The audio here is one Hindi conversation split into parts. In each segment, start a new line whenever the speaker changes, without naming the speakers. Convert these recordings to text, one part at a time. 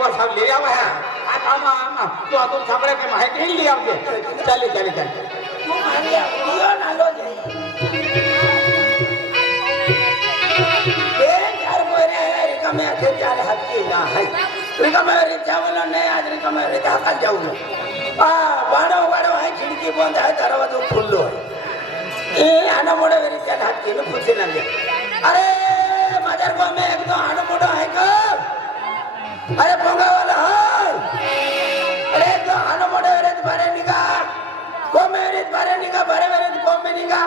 સાહેબ લઈ આવે હે આ કામ આમ તો આ તું સાંભળે કે માહિતી લઈ આવજે ચાલી ચાલી ચાલી તું મારી ગયો નાલો જઈ એ ચાર મોરે રીકમે છે ચાલે ના હે રીકમે રીચાવનો ને આજ રીકમે રીચાતા જાવું આ વાડો વાડો હે ખીડકી બંધ હે દરવાજો ખુલ્લો હે એ આના મોડે રીચાતા હકી ને પૂછી ના અરે માદર ગમે એકદમ આનો મોડો હે अरे पंगावाला हाय अरे तो आनो मोठे वेळेत बरे निघा कोमे वेळेत बरे निघा बरे वेळेत कोमे का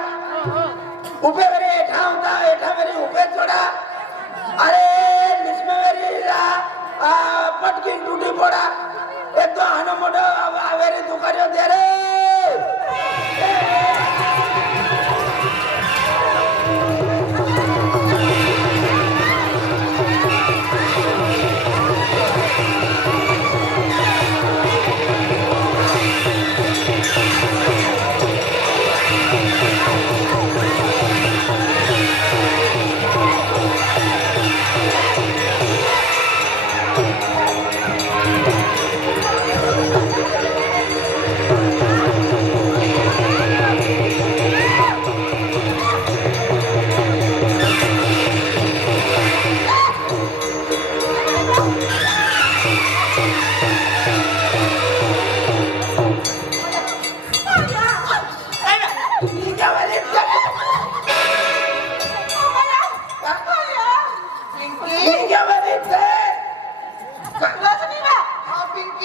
उभे वेळे एठा होता एठा वेळे उभे सोडा अरे निस्मे वेळेला पटकीन पडा एक तो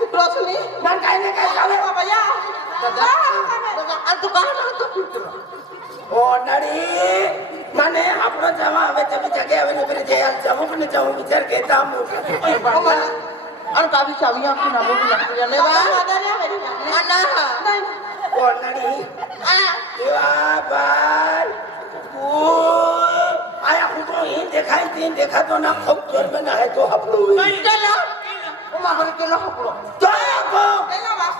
रोशनी मन काय ने काय कावे बाबाया ઓ નડી મને આપણો જમા હવે તમે જગ્યા આવીને ઉભી રહી જાય જમુક ને જમુક વિચાર કે તામ અને કાવી ચાવી આપી નામો કે લખી લે બા ના ઓ નડી આ એવા બાલ આયા હું તો એ દેખાય તે દેખાતો ના ખૂબ જોર બના હે તો આપણો
ચલો মাহরে গেল হবো
তো গো গেল বাস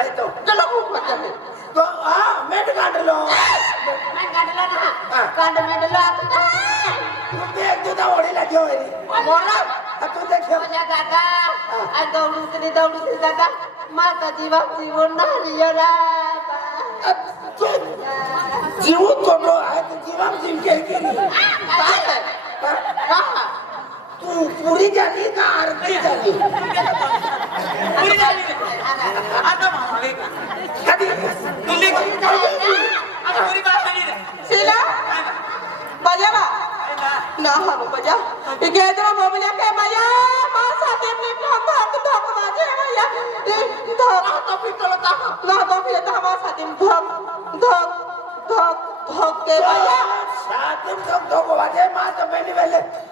है तो
चलो खूब फसना
तो आ मेट काट लो
मैं काट लो काट मेट लो तू
देख तू तो ओडी लगी होई मोरा तू देख
माझ्या काका आ दौडू तरी दौडू तरी काका माता जीवा जीवन नाही रा
जीव तो आहे जीवा जिंकेल केली काय পুরি জানি না আর কি জানি
পুরি জানি আটা আচ্ছা, মালে কাদি তুমি কি করো আর পুরি বাসনি রে শিলা বাজাবা না হবে বাজা গেদরা মোমিনা কে বাজা মা সাথে এমনি ঢক ঢক ঢক বাজে বাজা ঢক তো পিতল তা না তো পিতল তা মা সাথে ঢক ঢক ঢক ঢক কে বাজা
সাথে ঢক ঢক বাজে মা তো বেনি বেলে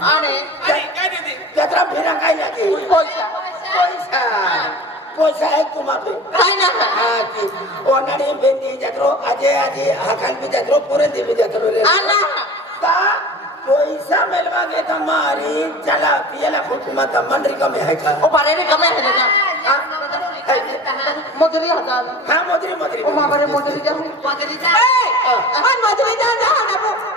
અને
કેટલા ફેરા કઈ લાગે પૈસા પૈસા પૈસા એક તું માપે કઈ ના હા કી ઓનાડી બેની જતરો આજે આજે હકાલ બી જતરો પૂરે દેવી જતરો રે આના તા પૈસા મેળવા કે તમારી ચલા પીલા હુકુમત મનરી મે હે કા
ઓ બારે ને કમે હે કા মজুরি হাজার
হ্যাঁ মজুরি মজুরি
ও মা বারে মজুরি যা মজুরি যা এই মজুরি যা না না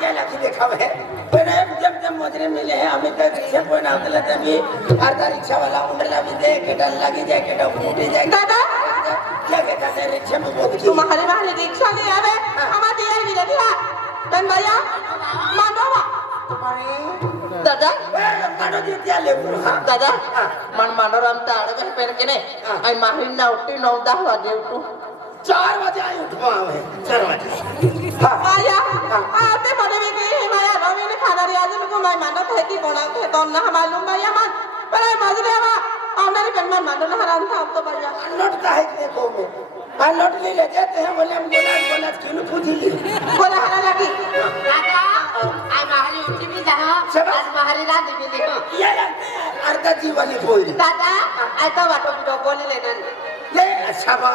देखा है जब जब मिले हमें तो रिक्शा आधा तो रिक्शा वाला भी दे के जाए के जाए दादा क्या रिक्शा में बहुत
तुम्हारे वाले रिक्शा ले आवे हाँ। तो भैया दादा
हाँ।
दादा हाँ। मन मानो तो
चार बजे आई उठवा चार बजे
माझ्या आते बड़े भी है माया कि तो ना मालूम माया मान पर मजरे वा ना था अब तो भैया
लौट का है देखो में मैं बोले बोला बोला क्यों
बोला हरा लगी आई महाली भी जा आज महाली
ये अर्धा
दादा वाटो बोले
दादा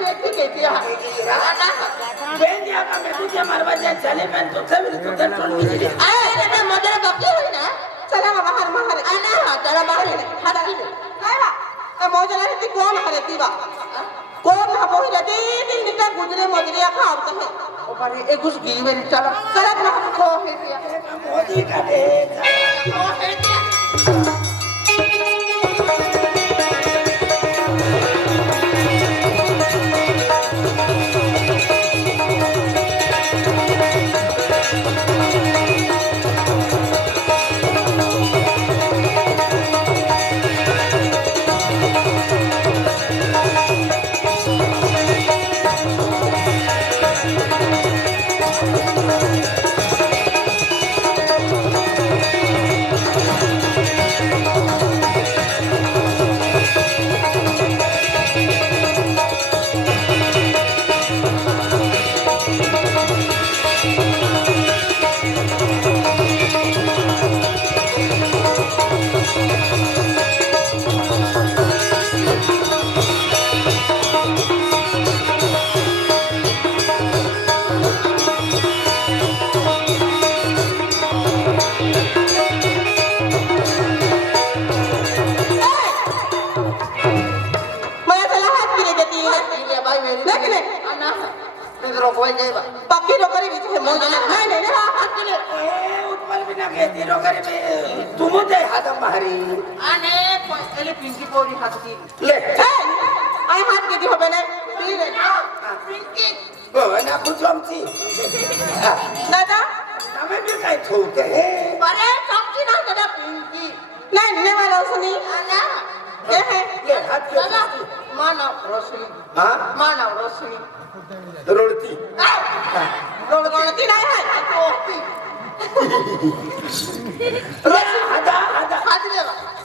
બેટી કેતી હા
બેંદી આકા બેટી કે મારવા જાય ચાલે મેં તો થવી તો તે ટોલી દીધી
આ એના મદર બાપી હોય ને ચલા મારા હાર મારે આ ના હા ચલા મારે હાડા કાયા એ મોજલા હતી કોણ હરે દીવા કોણ ના બોઈ જતી દિલ નિકા ગુજરે મજરે આખા આવતા હે ओ बारे ए घुस गई मेरी चला चला ना को है दिया मोदी का दे को है दिया
ना कुछ आमची दादा તમે બી કઈ થયું કે હે
અરે સમજી ના દાદા ના ને વાળા સુની ના કે હે
લે હાથ કે દાદા
માનવ રોશની હા માનવ રોશની રોડતી રોડ ગણતી ના હે તો
રોશની હાદા હાદા
હાથ લેવા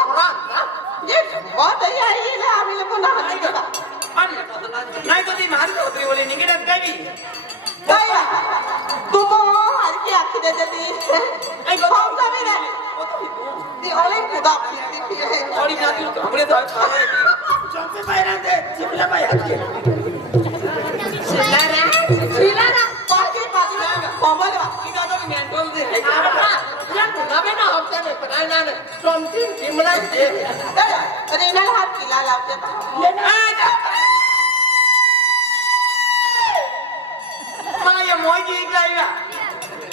और नहीं आइएगा आप ही लोग को ना बताइएगा नहीं तो तुम हमारी होतरी बोली निकलत कभी कहीं तुम तो हर की आंख दे देती आई को हम सब ही रहे दी ओले खुदा की है और इतना तू कपड़े तो खा
रहे चौक पे पैर दे शिमला भाई हट के
शिमला रे शिमला रे पाजी पाजी कोमल की दादा की मेंटल दे यार खुदा में ना हम से पता ना म्हणजे रेणाला हात किला लावते ಮಾಯ ಮೋಗಿ ಈಗ ಇಲ್ಲ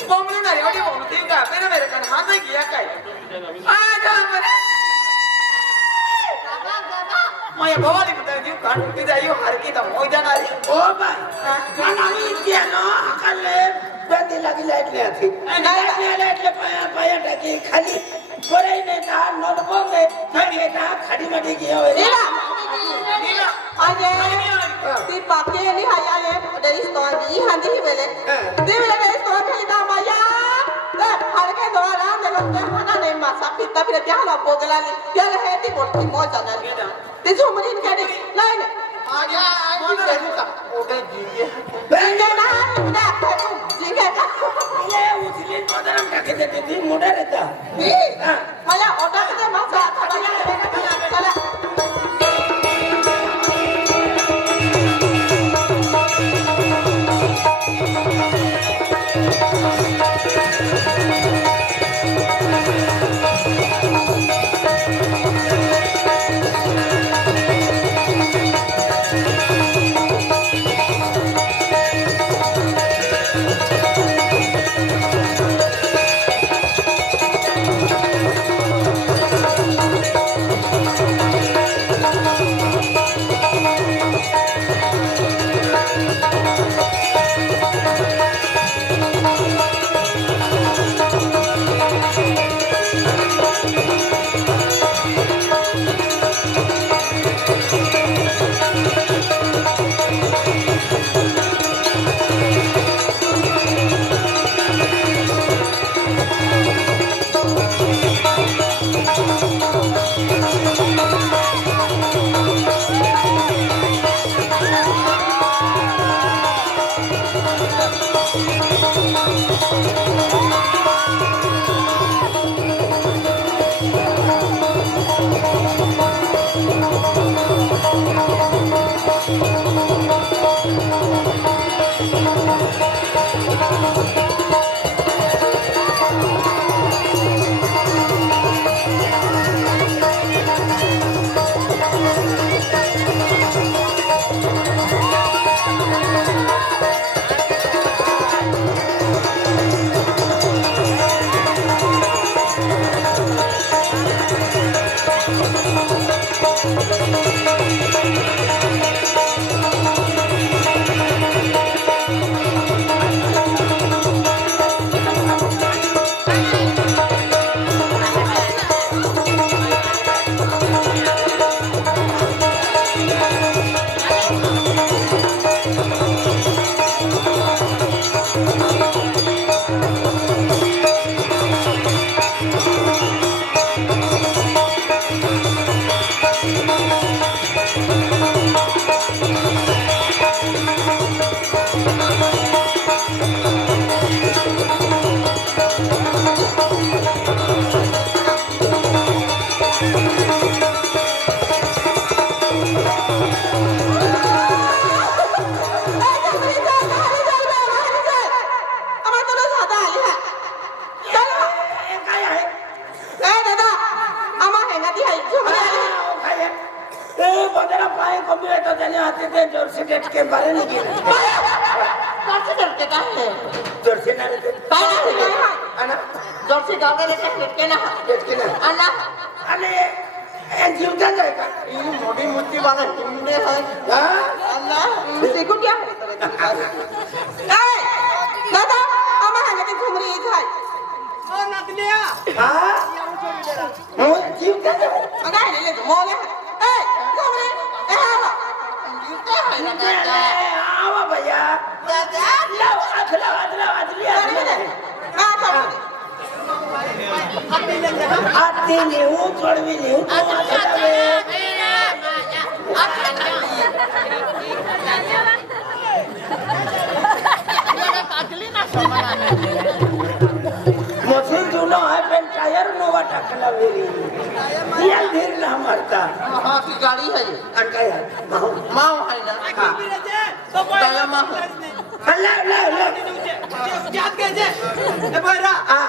ಬೊಮ್ಮನ ಯಾವಡಿ ಬೊಮ್ಮನ ಈಗ ಬೇರೆ ಬೇರೆ ಕಣ ಹಾಗಾಗಿ ಯಾಕಾಯ ಮಾಯ ಭವಾನಿ ಬಿದ್ದಾಗಿ ಕಣ್ಣು ಬಿದ್ದಾಯೋ ಹರಕಿದ ಮೋಯ್ದಾನ
ಓ ಬಾ ನಾನು ಇದ್ದೀಯನೋ ಹಾಕಲ್ಲೇ બેંદી લાગી લાઈટ ને હતી લાઈટ ને એટલે પાયા પાયા ટકી ખાલી બોરાઈ ને તા નોટ બોંગે થાડી તા ખાડી મટી ગયો હે
નીલા અને તે પાકે ને હાયા ને ડેરી સ્ટોર ની હાંધી વેલે તે વેલે ડેરી સ્ટોર ખાલી તા માયા તે હરકે દોરા ને લો તે હના ને માસા પિતા ફિરે ત્યાં લા બોગલા ને ત્યાં હે તી મોટી મોજા ને તે જો મને ને કાડે લાઈ ને आ गया आ गया बोल रहे हो का ओके जी जी बेंगे ना ना मला जायचं आहे का ही मोठी मूर्ती मला चिमणे आहे
हा?
अल्ला, शिकून घ्या हे तर तुम्ही काय. ए, दादा आम्हा हांगा ती घुमरी झाय हा?
मूर्ती काय
आहे? मग आलेले मोले ए घुमरी ए हा, हा.
काय आहे ना, काय, काय? आवा भैया दादा लाव हात लाव हात लाव हात लाव. गाडी
मध्ये. हा, थांब.
आते लेऊ चढ़वे लेऊ
तो आते जावे
मशीन जुना है पेन टायर नोवा टकला मेरी ये धीर ना मरता
हां की गाड़ी है
अटका है
मां है ना हां तो बोल मां
ले ले ले
जात के जे ए भाईरा
हां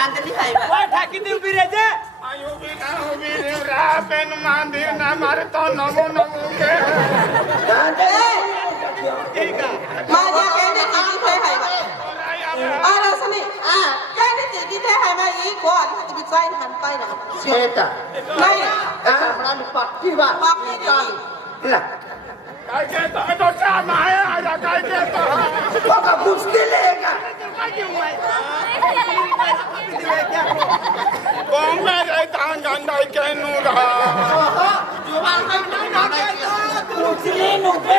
ಮಾಂದಿನಿ ಸಾಯಿಬ ಓಟ್ ಹಾಕಿದ್ದೀವಿ ಬೀರೇಜೆ
ಅಯ್ಯೋ ಬೀರ ಬೀರ ರಾಪೆನ್ ಮಾಂದಿರ ನಾ ಮರೆತ ನಮೋ ನಮೋ ಕೆ
ದಾಂತೆ ಈಗ ಮಾಜಾ ಕೇನೆ ತಿಗಿ ಥೆ ಹಾಯ್ಬ ಅರ ಸನಿ ಆ ಕೇನೆ ತಿಗಿ ಥೆ ಹಾಯ್ಬ ಈ ಕೋ ಅನ್ ಹತಿ ಬಿ ಸೈನ್ ಹನ್ ಪೈ ನಾ ಸೇತ ನೈ ಆ
ಹಮರಾ ನು ಪಕ್ಕಿ ಬಾ ಪಕ್ಕಿ ನಾ काय केलं तो श्याम आहे आजा काय केलं बघा मुश्किल आहे का बॉम्बे रहता गंदा केनू रहा जुबान गंदा केनू उचली नुबे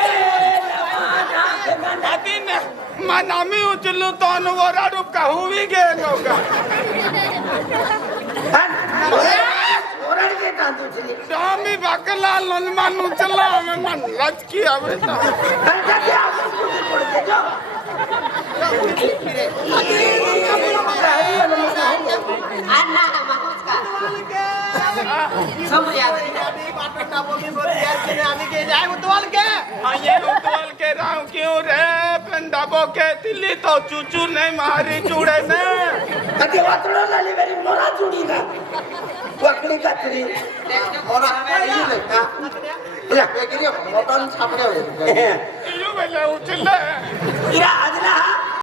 अदिन मनामी उचलू तो अनुवरा रूप कहू भी गेलो का બેટા તું છે સ્વામી વાકલા લલમાનું ચલા અમે મન લચકી के तो चूचू नहीं मारी चूड़े ने ना वाकडी कात्री మొత్తం చెప్పలేదు ఇలా అదిలా